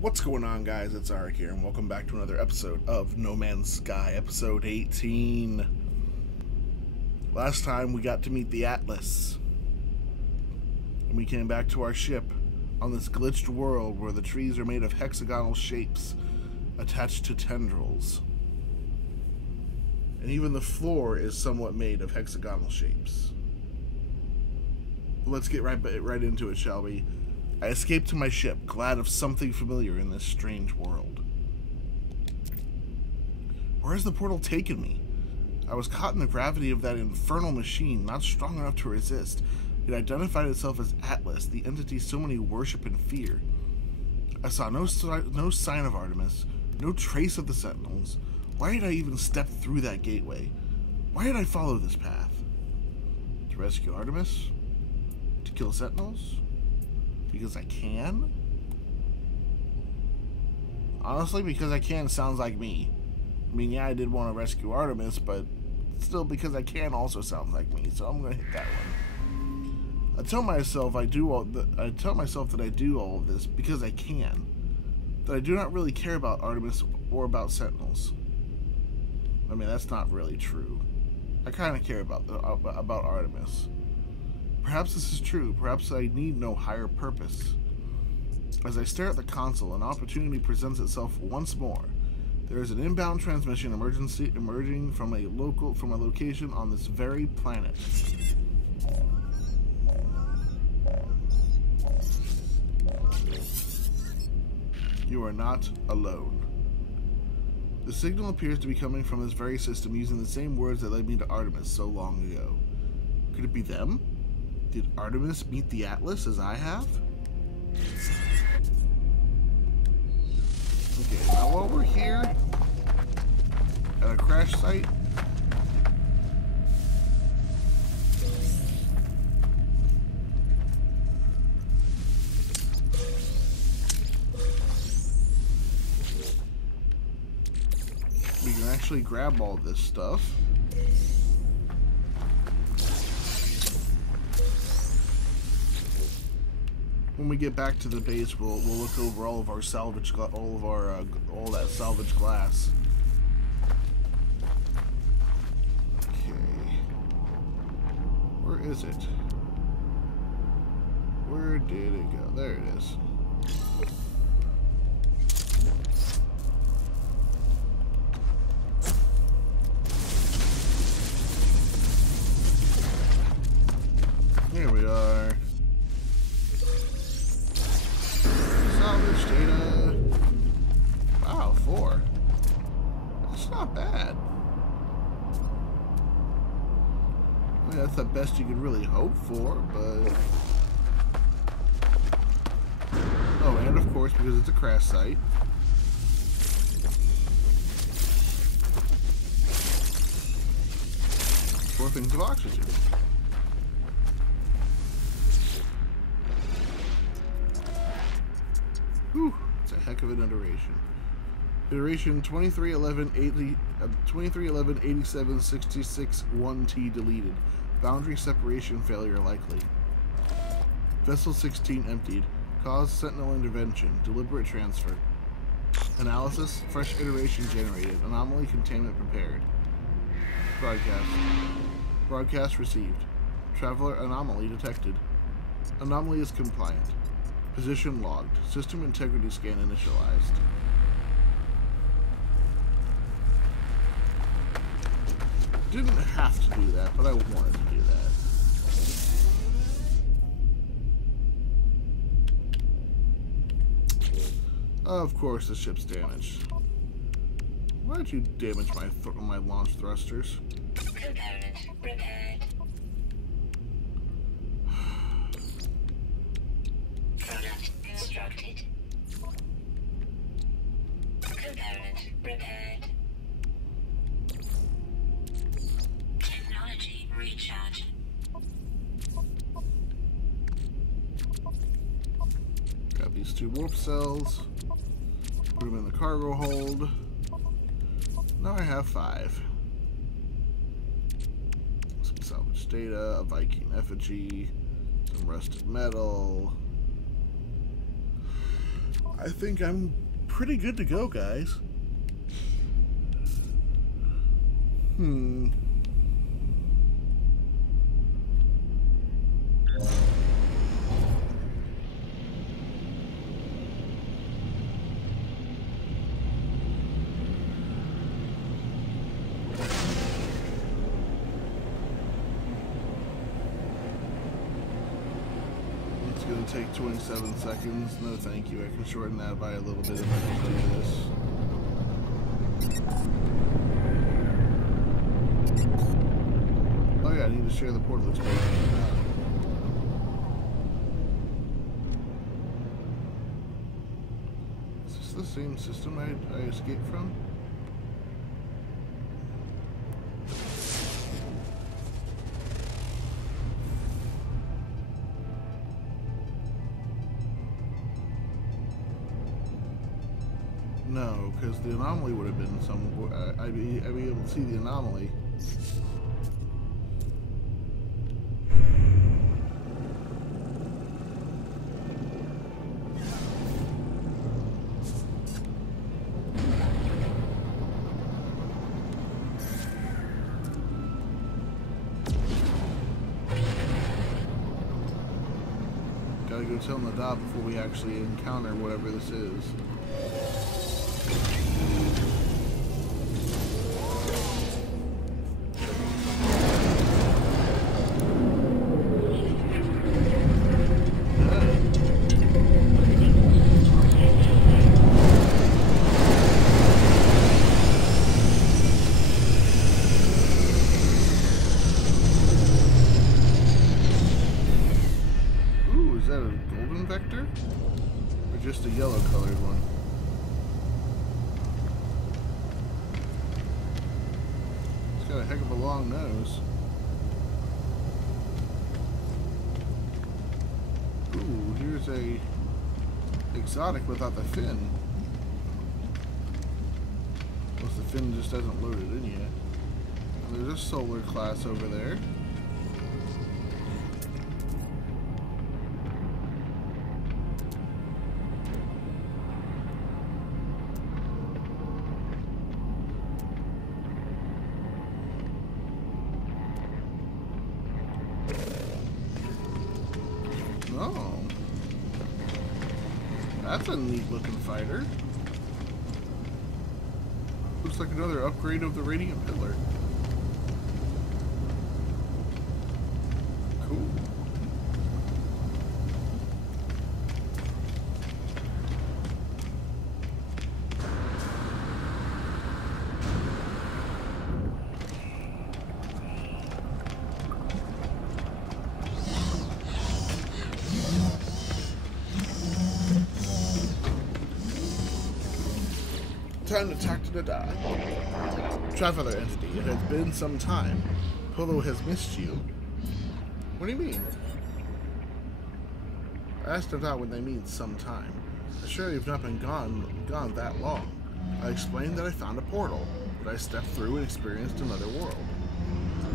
What's going on, guys? It's Arik here, and welcome back to another episode of No Man's Sky, episode 18. Last time we got to meet the Atlas, and we came back to our ship on this glitched world where the trees are made of hexagonal shapes attached to tendrils. And even the floor is somewhat made of hexagonal shapes. Let's get right into it, shall we? I escaped to my ship, glad of something familiar in this strange world. Where has the portal taken me? I was caught in the gravity of that infernal machine, not strong enough to resist. It identified itself as Atlas, the entity so many worship and fear. I saw no sign of Artemis, no trace of the Sentinels. Why did I even step through that gateway? Why did I follow this path? To rescue Artemis? To kill Sentinels? Because I can? Honestly, because I can sounds like me. I mean, yeah, I did want to rescue Artemis, but still, because I can also sounds like me, so I'm gonna hit that one. I tell myself that I do all of this because I can. That I do not really care about Artemis or about Sentinels. I mean, that's not really true. I kind of care about Artemis. Perhaps this is true. Perhaps I need no higher purpose. As I stare at the console, an opportunity presents itself once more. There is an inbound transmission emerging from a location on this very planet. You are not alone. The signal appears to be coming from this very system using the same words that led me to Artemis so long ago. Could it be them? Did Artemis meet the Atlas as I have? Okay, now while we're here at a crash site, we can actually grab all this stuff. When we get back to the base, we'll look over all of our salvage, all that salvage glass. Okay, where is it? Where did it go? There it is. Here we are. Salvage data. Wow, 4. That's not bad. I mean, that's the best you could really hope for, but... Oh, and of course, because it's a crash site. Four things of oxygen. Whew, it's a heck of an iteration. Iteration 2311-8766-1T deleted. Boundary separation failure likely. Vessel 16 emptied. Cause Sentinel intervention. Deliberate transfer. Analysis. Fresh iteration generated. Anomaly containment prepared. Broadcast. Broadcast received. Traveler anomaly detected. Anomaly is compliant. Position logged. System integrity scan initialized. Didn't have to do that, but I wanted to do that. Of course, the ship's damaged. Why did you damage my launch thrusters? Component repaired. Product constructed. Component repaired. Technology recharge. Got these 2 warp cells. Put them in the cargo hold. Now I have 5. Some salvage data, a Viking effigy, some rusted metal. I think I'm pretty good to go, guys. It's going to take 27 seconds. No thank you. I can shorten that by a little bit if I can do this. Oh yeah, I need to share the portal explosion. Is this the same system I escaped from? No, because the anomaly would have been somewhere. I'd be able to see the anomaly. Gotta go tell Nadab before we actually encounter whatever this is. Vector? Or just a yellow colored one? It's got a heck of a long nose. Ooh, here's a exotic without the fin. Unless the fin just hasn't loaded in yet. And there's a solar class over there. Oh, that's a neat looking fighter. Looks like another upgrade of the Radiant Pillar. Cool. Time to talk to Nadab. Traveler entity, it has been some time. Polo has missed you. What do you mean? I asked Nadab when they mean some time. I'm sure you've not been gone that long. I explained that I found a portal, that I stepped through and experienced another world.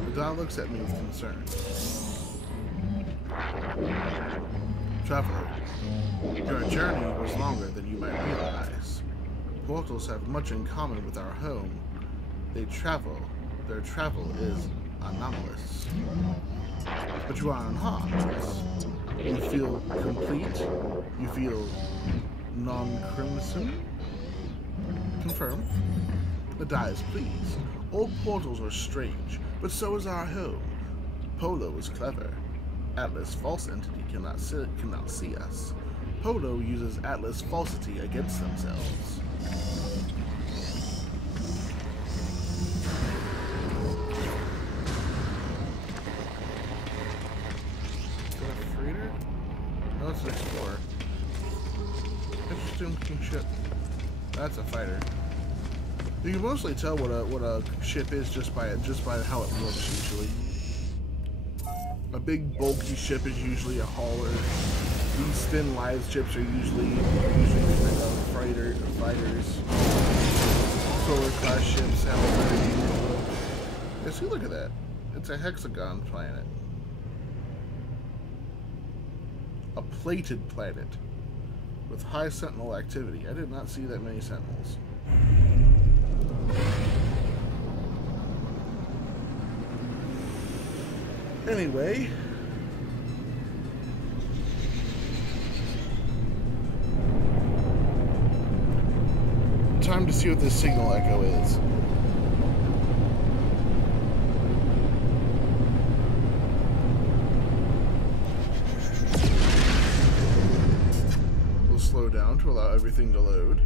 Nadab looks at me with concern. Traveler, your journey was longer than you might realize. Portals have much in common with our home. They travel. Their travel is anomalous. But you are unharmed. You feel complete. You feel non-crimson. Confirm. Nadab is pleased. All portals are strange, but so is our home. Polo is clever. Atlas False Entity cannot see us. Polo uses Atlas Falsity against themselves. No, it's an explorer. Interesting looking ship. That's a fighter. You can mostly tell what a ship is just by how it looks usually. A big bulky ship is usually a hauler. These thin live ships are usually fighters. Solar class ships have a very unique look. Yeah, see, look at that. It's a hexagon planet. A plated planet. with high sentinel activity. I did not see that many sentinels. Anyway, time to see what this signal echo is. We'll slow down to allow everything to load.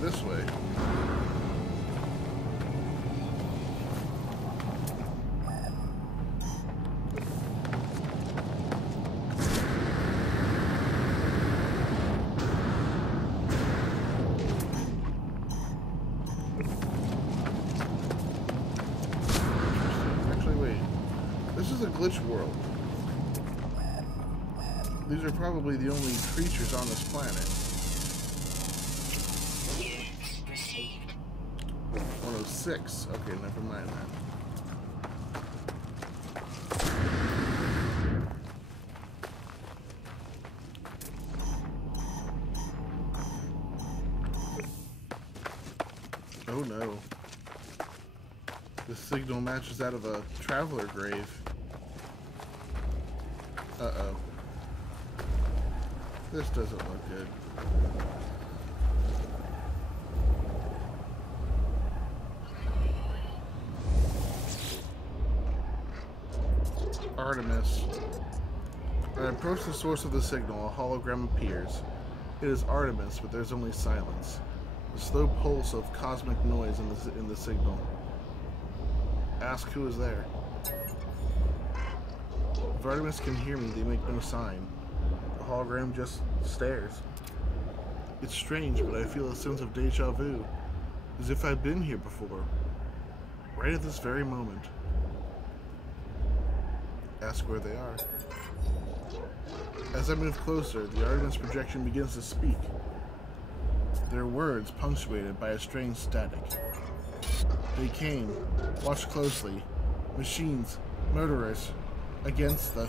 This way. Actually, wait. This is a glitch world. These are probably the only creatures on this planet. 106. Okay, never mind that. Oh no. This signal matches that of a traveler grave. Uh-oh. This doesn't look good. Artemis. When I approach the source of the signal, a hologram appears. It is Artemis, but there's only silence. The slow pulse of cosmic noise in the signal. Ask who is there. If Artemis can hear me, they make no sign. The hologram just stares. It's strange, but I feel a sense of deja vu, as if I've been here before, right at this very moment. Ask where they are. As I move closer, the Artemis projection begins to speak. Their words punctuated by a strange static. They came. Watch closely. Machines. Murderers. Against the...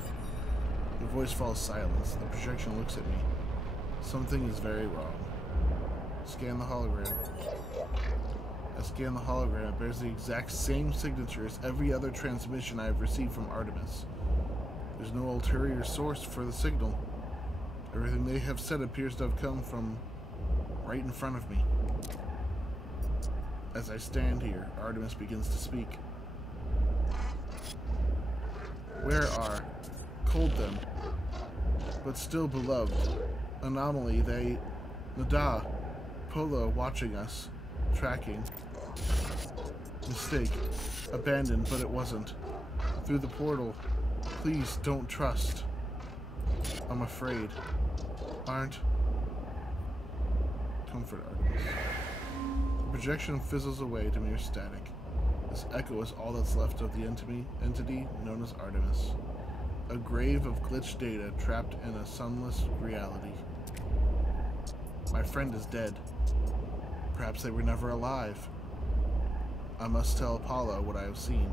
The voice falls silent. The projection looks at me. Something is very wrong. Scan the hologram. I scan the hologram. It bears the exact same signature as every other transmission I have received from Artemis. There's no ulterior source for the signal. Everything they have said appears to have come from right in front of me. As I stand here, Artemis begins to speak. Where are, cold them, but still beloved, anomaly they, Nada, Polo watching us, tracking. Mistake, abandoned, but it wasn't. Through the portal, please don't trust. I'm afraid. Aren't. Comfort Artemis. The projection fizzles away to mere static. This echo is all that's left of the entity known as Artemis. A grave of glitched data trapped in a sunless reality. My friend is dead. Perhaps they were never alive. I must tell Apollo what I have seen.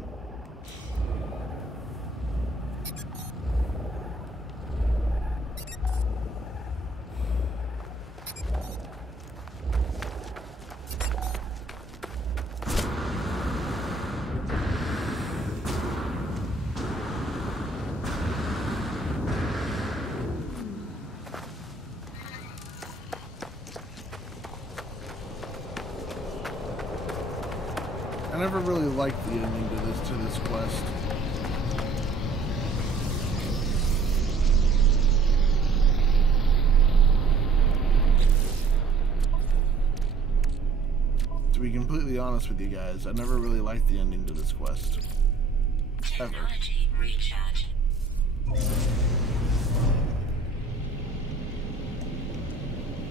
I never really liked the ending to this quest. To be completely honest with you guys, I never really liked the ending to this quest. Ever. Technology recharge.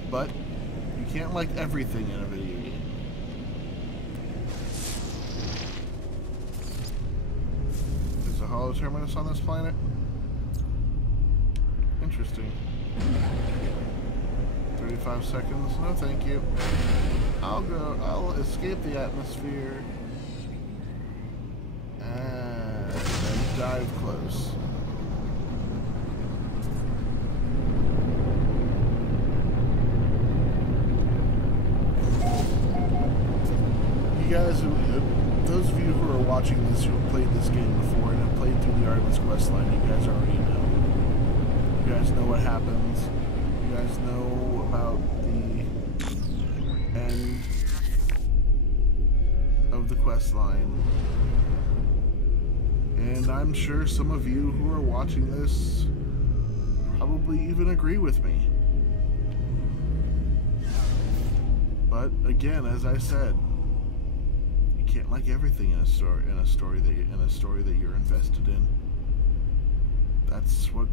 But you can't like everything in a video game. Hollow Terminus on this planet? Interesting. 35 seconds. No, thank you. I'll escape the atmosphere and dive close. You guys, those of you who are watching this who have played this game before and have played through the Artemis quest line, you guys already know. You guys know what happens. You guys know about the end of the quest line. And I'm sure some of you who are watching this probably even agree with me. But again, as I said, you can't like everything in a story that you're invested in. That's what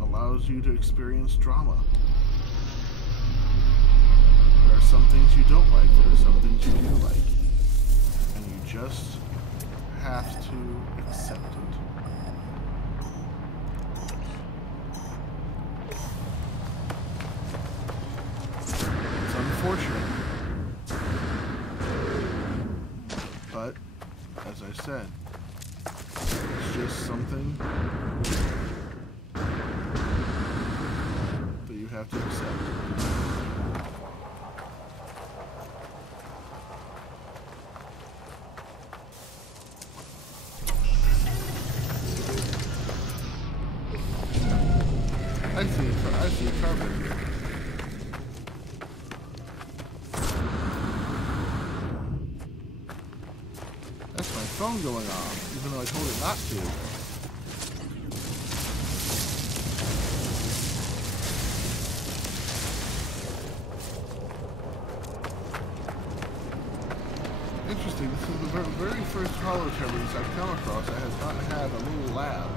allows you to experience drama. There are some things you don't like, there are some things you do like. And you just have to accept it. It's unfortunate. But, as I said, it's just something that you have to accept. I see a carpet here. That's my phone going off, even though I told it not to. Interesting, this is the very first Hollow Terminus I've come across that has not had a little lab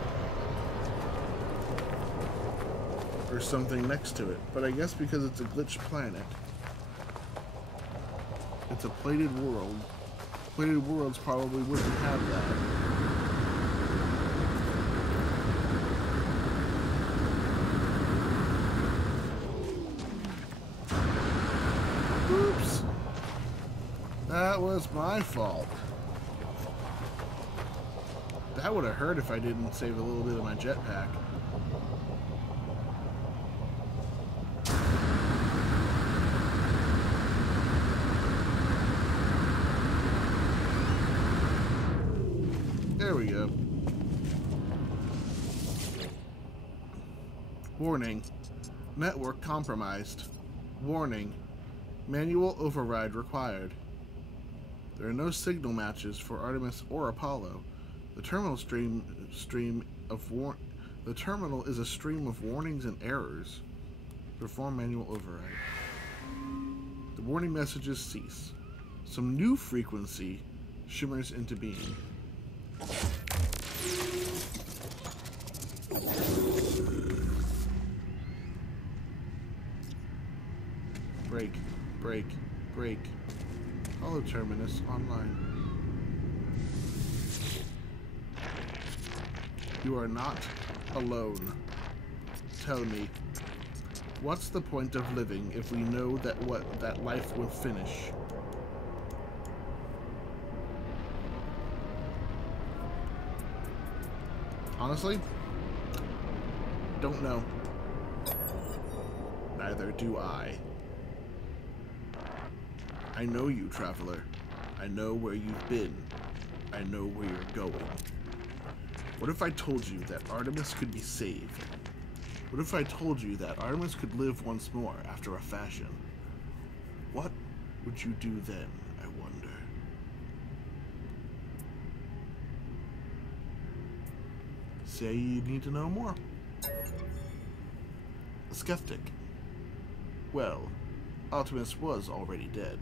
or something next to it. But I guess because it's a glitched planet, it's a plated world. Plated worlds probably wouldn't have that. Oops. That was my fault. That would have hurt if I didn't save a little bit of my jetpack. There we go. Warning. Network compromised. Warning. Manual override required. There are no signal matches for Artemis or Apollo. The terminal is a stream of warnings and errors. Perform manual override. The warning messages cease. Some new frequency shimmers into being. Break, break, break. Hollow Terminus online. You are not alone. Tell me, what's the point of living if we know that life will finish? Honestly, don't know. Neither do I. I know you, traveler. I know where you've been. I know where you're going. What if I told you that Artemis could be saved? What if I told you that Artemis could live once more after a fashion? What would you do then, I wonder? Say you need to know more. A skeptic. Well, Artemis was already dead.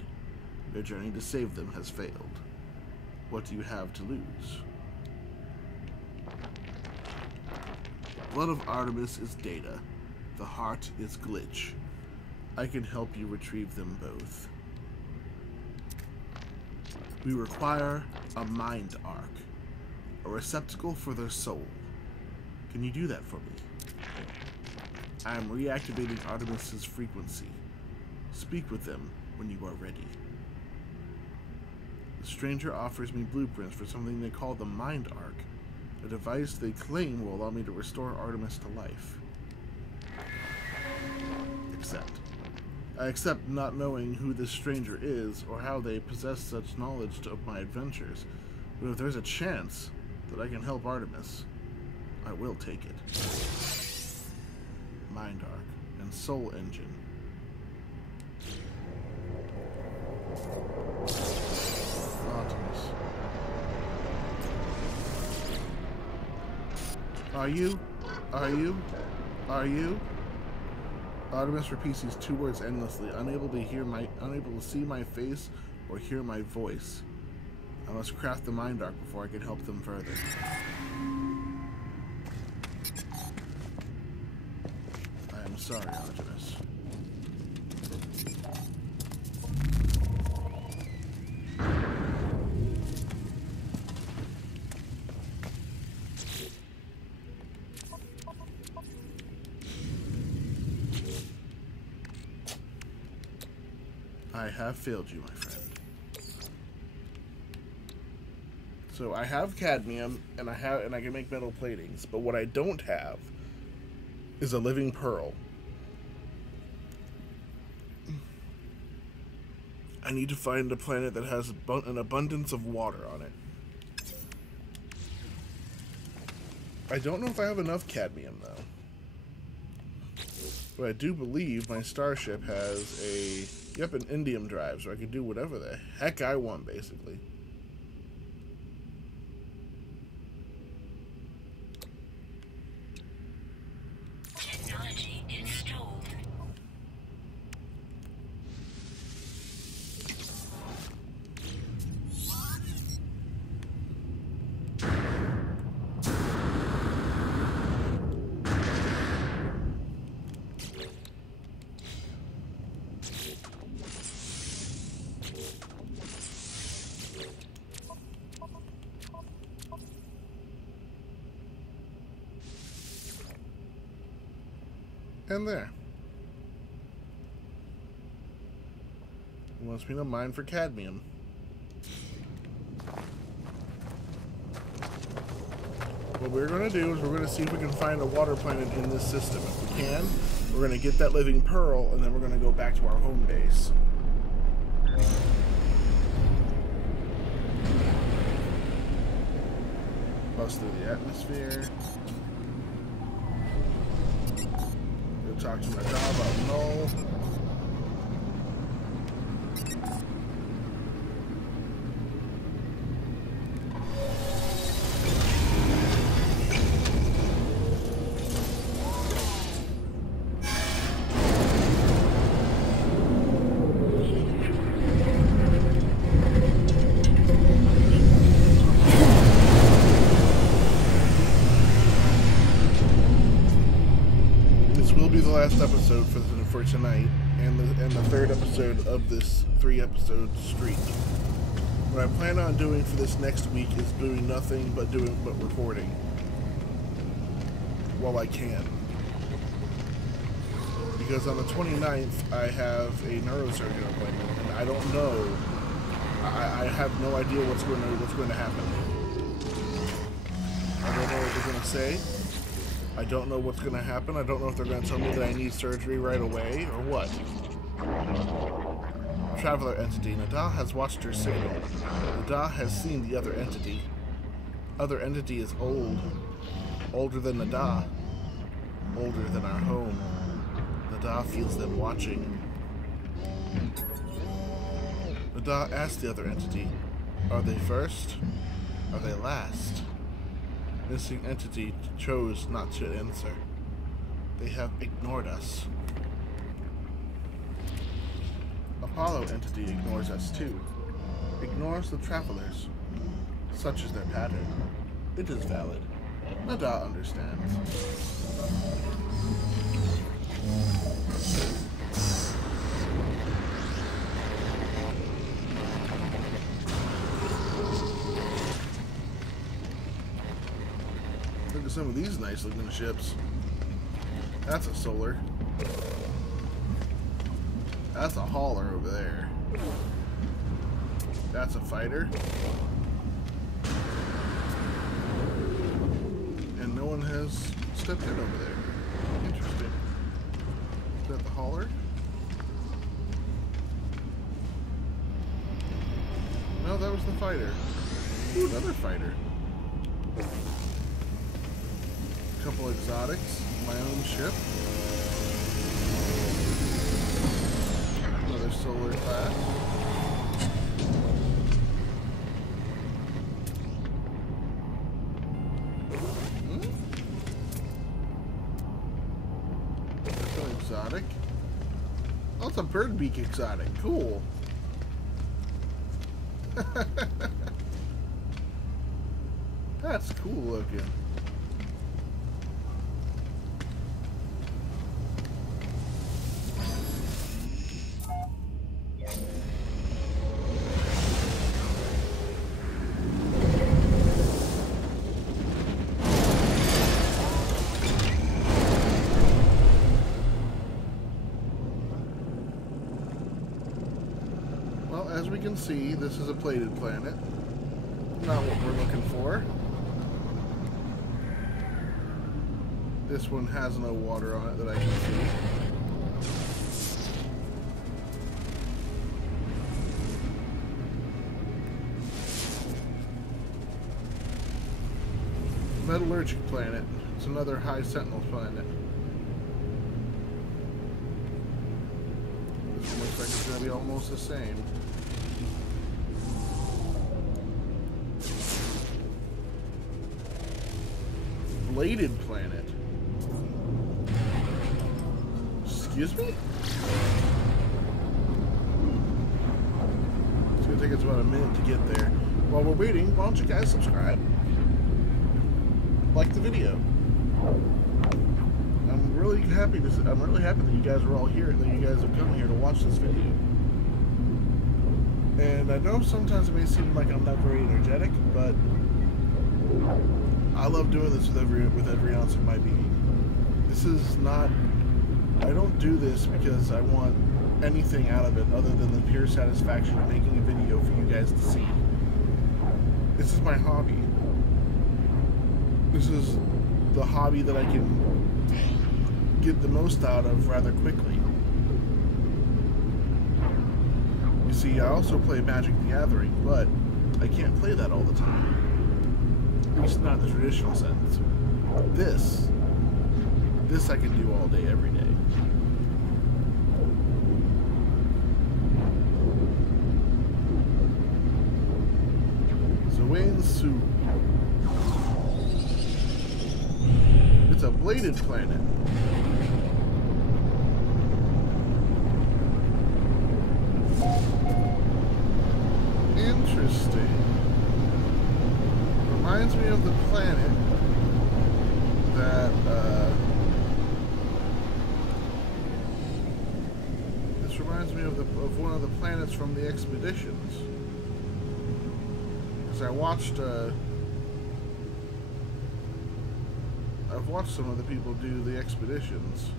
Your journey to save them has failed. What do you have to lose? Blood of Artemis is data. The heart is glitch. I can help you retrieve them both. We require a mind arc. A receptacle for their soul. Can you do that for me? I am reactivating Artemis's frequency. Speak with them when you are ready. The stranger offers me blueprints for something they call the Mind Arc, a device they claim will allow me to restore Artemis to life. I accept not knowing who this stranger is or how they possess such knowledge of my adventures, but if there's a chance that I can help Artemis, I will take it. Mind Arc and Soul Engine. Artemis. Are you? Artemis repeats these two words endlessly, unable to see my face or hear my voice. I must craft the Mind Arc before I can help them further. I am sorry, Artemis. I have failed you, my friend. So I have cadmium, and I can make metal platings, but what I don't have is a living pearl. I need to find a planet that has an abundance of water on it. I don't know if I have enough cadmium, though. But I do believe my starship has an indium drive, so I can do whatever the heck I want, basically. Technology installed. And there. He wants me to mine for cadmium. What we're going to do is we're going to see if we can find a water planet in this system. If we can, we're going to get that living pearl, and then we're going to go back to our home base. Bust through the atmosphere. Talk to my dog about Null. Last episode for tonight, and the third episode of this 3-episode streak. What I plan on doing for this next week is doing nothing but recording while I can, because on the 29th I have a neurosurgeon appointment, and I don't know. I have no idea what's going to happen. I don't know what they're going to say. I don't know what's going to happen. I don't know if they're going to tell me that I need surgery right away or what. Traveler entity. Nada has watched her signal. Nada has seen the other entity. Other entity is old. Older than Nada. Older than our home. Nada feels them watching. Nada asks the other entity, are they first? Are they last? Missing entity chose not to answer. They have ignored us. Apollo entity ignores us too. Ignores the travelers. Such is their pattern. It is valid. Nada understands. some of these nice looking ships. That's a solar. That's a hauler over there. That's a fighter. And no one has stepped in over there. Interesting. Is that the hauler? No, that was the fighter. Ooh, another fighter. A couple exotics. My own ship. Another solar class. That's an exotic. Oh, it's a bird beak exotic. Cool. That's cool looking. Well, as we can see, this is a plated planet. Not what we're looking for. This one has no water on it that I can see. Metallurgic planet. It's another high sentinel planet. This one looks like it's going to be almost the same. Bladed planet. Excuse me? It's gonna take us about a minute to get there. While we're waiting, why don't you guys subscribe? Like the video. I'm really happy that you guys are all here and that you guys have come here to watch this video. And I know sometimes it may seem like I'm not very energetic, but I love doing this with every ounce of my being. This is not... I don't do this because I want anything out of it other than the pure satisfaction of making a video for you guys to see. This is my hobby. This is the hobby that I can get the most out of rather quickly. You see, I also play Magic the Gathering, but I can't play that all the time. At least not in the traditional sense. This I can do all day, every day. Zoansu. It's a bladed planet. Interesting. Reminds me of the planet that, this reminds me of one of the planets from the Expeditions. Because I watched, I've watched some of the people do the Expeditions.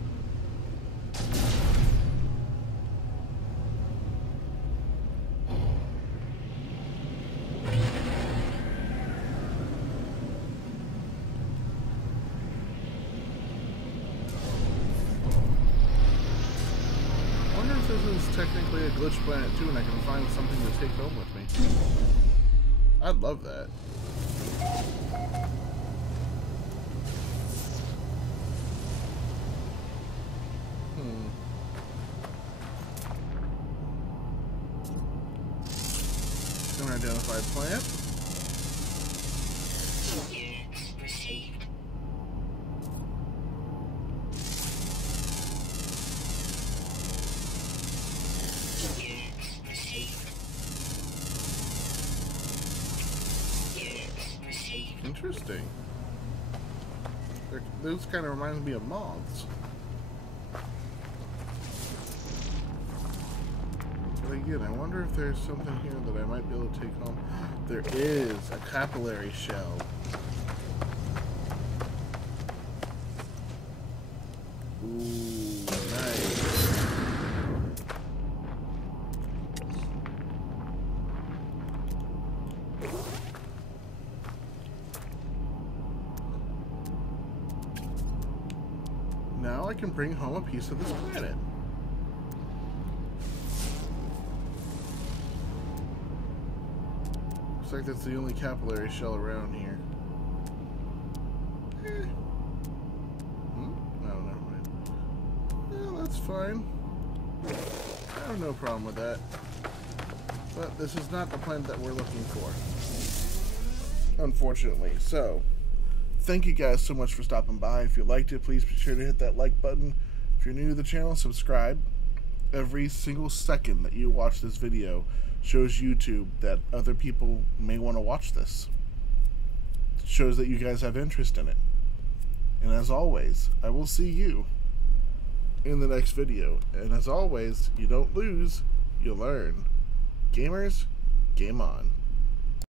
This is technically a glitch planet too, and I can find something to take home with me. I'd love that. Unidentified plant. Units received. Interesting. Those kind of remind me of moths. But again, I wonder if there's something here that I might be able to take home. There is a capillary shell. Now I can bring home a piece of this planet. Looks like that's the only capillary shell around here. No, never mind. Well, that's fine. I have no problem with that. But this is not the planet that we're looking for, unfortunately. So, thank you guys so much for stopping by. If you liked it, please be sure to hit that like button. If you're new to the channel, subscribe. Every single second that you watch this video shows YouTube that other people may want to watch this. It shows that you guys have interest in it. And as always, I will see you in the next video. And as always, you don't lose, you learn. Gamers, game on.